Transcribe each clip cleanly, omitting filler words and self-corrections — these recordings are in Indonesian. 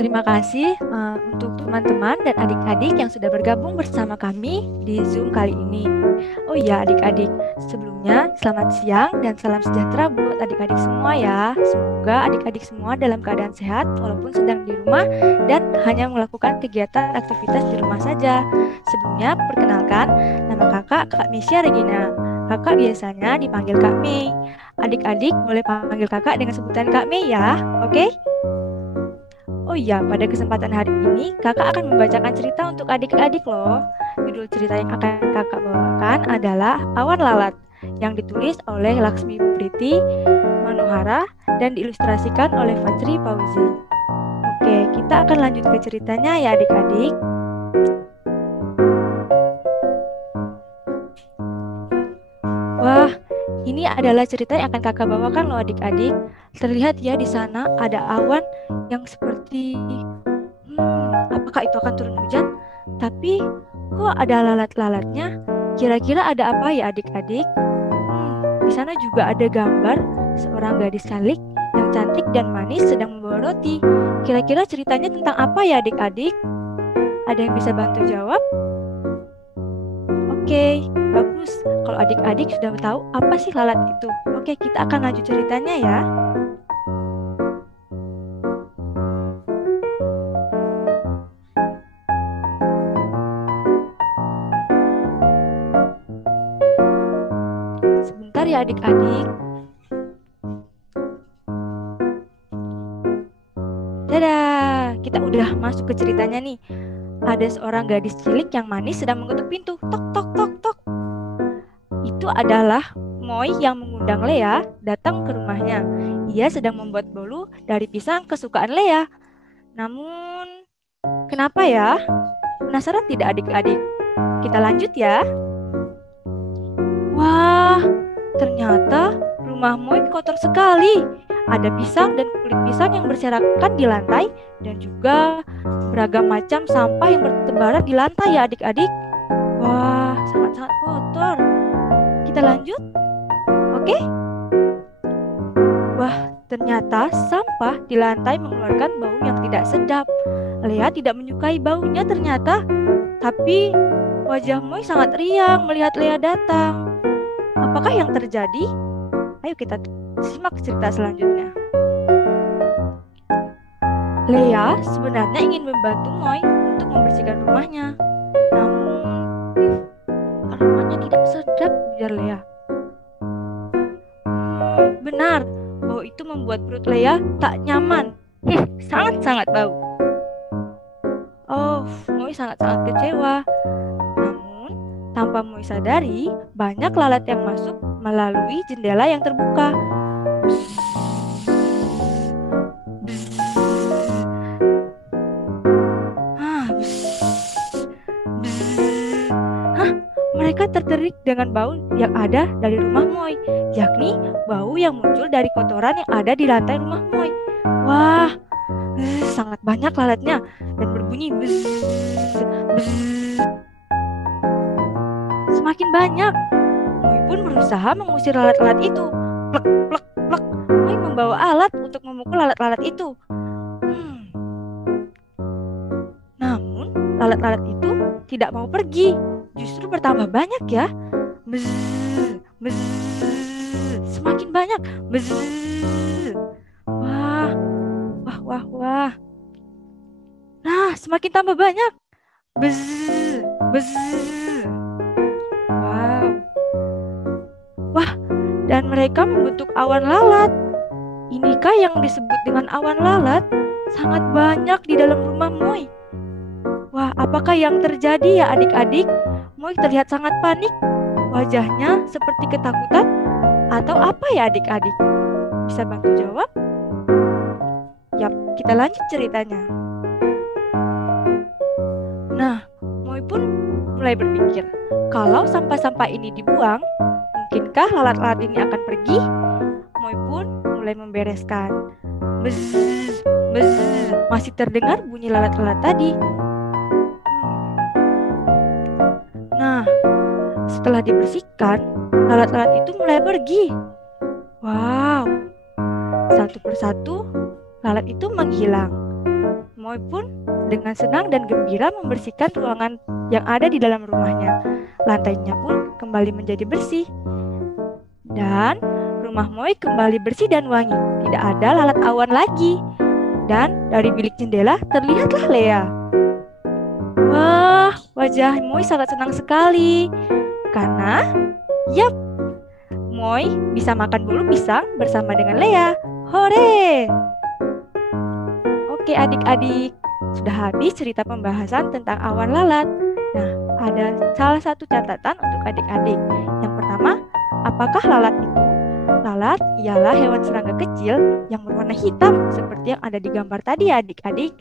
Terima kasih untuk teman-teman dan adik-adik yang sudah bergabung bersama kami di Zoom kali ini. Oh iya adik-adik, sebelumnya selamat siang dan salam sejahtera buat adik-adik semua ya. Semoga adik-adik semua dalam keadaan sehat walaupun sedang di rumah dan hanya melakukan kegiatan aktivitas di rumah saja. Sebelumnya perkenalkan, nama kakak Kak Misha Regina. Kakak biasanya dipanggil Kak Mei. Adik-adik boleh panggil kakak dengan sebutan Kak Mei ya, oke? Oh iya, pada kesempatan hari ini kakak akan membacakan cerita untuk adik-adik loh. Judul cerita yang akan kakak bawakan adalah Awan Lalat yang ditulis oleh Laksmi Priti Manohara dan diilustrasikan oleh Fajri Fauzi. Oke, kita akan lanjut ke ceritanya ya adik-adik. Wah, ini adalah cerita yang akan kakak bawakan loh adik-adik. Terlihat ya di sana ada awan yang seperti apakah itu akan turun hujan? Tapi kok ada lalat-lalatnya? Kira-kira ada apa ya adik-adik? Di sana juga ada gambar seorang gadis cantik yang cantik dan manis sedang membawa roti. Kira-kira ceritanya tentang apa ya adik-adik? Ada yang bisa bantu jawab? Oke, bagus. Kalau adik-adik sudah tahu apa sih lalat itu. Oke, kita akan lanjut ceritanya ya. Sebentar ya adik-adik. Dadah, kita udah masuk ke ceritanya nih. Ada seorang gadis cilik yang manis sedang mengetuk pintu. Tok, tok, tok, tok. Itu adalah Moi yang mengundang Lea datang ke rumahnya. Ia sedang membuat bolu dari pisang kesukaan Lea. Namun, kenapa ya? Penasaran tidak adik-adik? Kita lanjut ya. Wah, ternyata rumah Moi kotor sekali. Ada pisang dan kulit pisang yang berserakan di lantai dan juga beragam macam sampah yang bertebaran di lantai ya adik-adik. Wah, sangat-sangat kotor. Kita lanjut? Oke? Wah, ternyata sampah di lantai mengeluarkan bau yang tidak sedap. Lea tidak menyukai baunya ternyata. Tapi wajah Moi sangat riang melihat Lea datang. Apakah yang terjadi? Ayo kita simak cerita selanjutnya. Lea sebenarnya ingin membantu Moi untuk membersihkan rumahnya. Namun, aromanya tidak sedap, ujar Lea. Benar, bau itu membuat perut Lea tak nyaman. Sangat-sangat bau. Oh, Moi sangat-sangat kecewa. Namun, tanpa Moi sadari, banyak lalat yang masuk melalui jendela yang terbuka. Mereka tertarik dengan bau yang ada dari rumah Moi, yakni bau yang muncul dari kotoran yang ada di lantai rumah Moi. Wah, sangat banyak lalatnya dan berbunyi bzz, bzz. Semakin banyak, Moi pun berusaha mengusir lalat-lalat itu. Plek, plek, plek. Moi membawa alat untuk memukul lalat-lalat itu. Namun, lalat-lalat itu tidak mau pergi. Justru bertambah banyak ya. Bzz, bzz, semakin banyak. Bzz. Wah, wah, wah, wah. Nah, semakin tambah banyak. Bzz, bzz. Wow. Wah, dan mereka membentuk awan lalat. Inikah yang disebut dengan awan lalat? Sangat banyak di dalam rumah Moi. Wah, apakah yang terjadi ya adik-adik? Moi terlihat sangat panik. Wajahnya seperti ketakutan. Atau apa ya adik-adik? Bisa bantu jawab? Yap, kita lanjut ceritanya. Nah, Moi pun mulai berpikir, kalau sampah-sampah ini dibuang, mungkinkah lalat-lalat ini akan pergi? Moi pun mulai membereskan. Bzz, bzz, masih terdengar bunyi lalat-lalat tadi. Nah, setelah dibersihkan, lalat-lalat itu mulai pergi. Wow, satu persatu lalat itu menghilang. Moy pun dengan senang dan gembira membersihkan ruangan yang ada di dalam rumahnya. Lantainya pun kembali menjadi bersih. Dan rumah Moy kembali bersih dan wangi. Tidak ada lalat awan lagi. Dan dari bilik jendela terlihatlah Lea. Wah, wajah Moy sangat senang sekali. Karena, yap, Moy bisa makan bulu pisang bersama dengan Lea. Hore! Oke adik-adik, sudah habis cerita pembahasan tentang awan lalat. Nah, ada salah satu catatan untuk adik-adik. Yang pertama, apakah lalat itu? Lalat ialah hewan serangga kecil yang berwarna hitam seperti yang ada di gambar tadi ya adik-adik.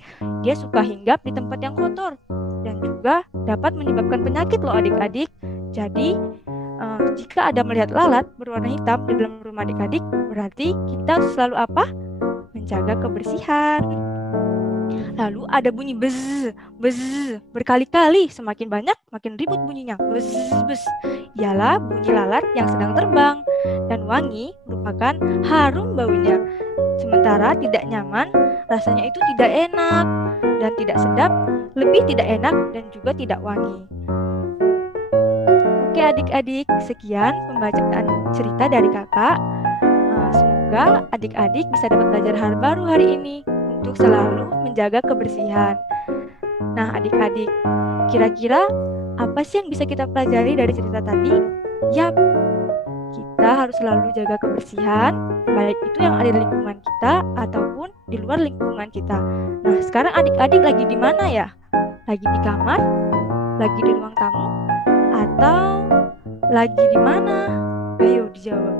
Dia suka hinggap di tempat yang kotor dan juga dapat menyebabkan penyakit loh adik-adik. Jadi, jika ada melihat lalat berwarna hitam di dalam rumah adik-adik, berarti kita harus selalu apa? Menjaga kebersihan. Lalu ada bunyi bzz, bzz, berkali-kali, semakin banyak makin ribut bunyinya. Bzz, bzz, ialah bunyi lalat yang sedang terbang. Dan wangi merupakan harum baunya. Sementara tidak nyaman, rasanya itu tidak enak dan tidak sedap, lebih tidak enak dan juga tidak wangi. Oke adik-adik, sekian pembacaan cerita dari kakak. Semoga adik-adik bisa dapat belajar hal baru hari ini untuk selalu menjaga kebersihan. Nah adik-adik, kira-kira apa sih yang bisa kita pelajari dari cerita tadi? Yap, kita harus selalu jaga kebersihan, baik itu yang ada di lingkungan kita ataupun di luar lingkungan kita. Nah sekarang adik-adik lagi di mana ya? Lagi di kamar? Lagi di ruang tamu? Atau lagi di mana? Ayo dijawab.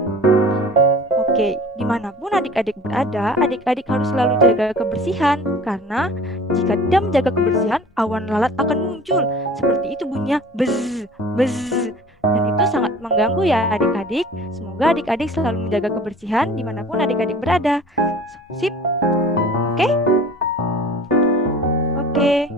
Oke, dimanapun adik-adik berada, adik-adik harus selalu jaga kebersihan. Karena jika tidak menjaga kebersihan, awan lalat akan muncul. Seperti itu bunyinya, bzz, bzz. Dan itu sangat mengganggu ya adik-adik. Semoga adik-adik selalu menjaga kebersihan dimanapun adik-adik berada. Sip? Oke? Oke.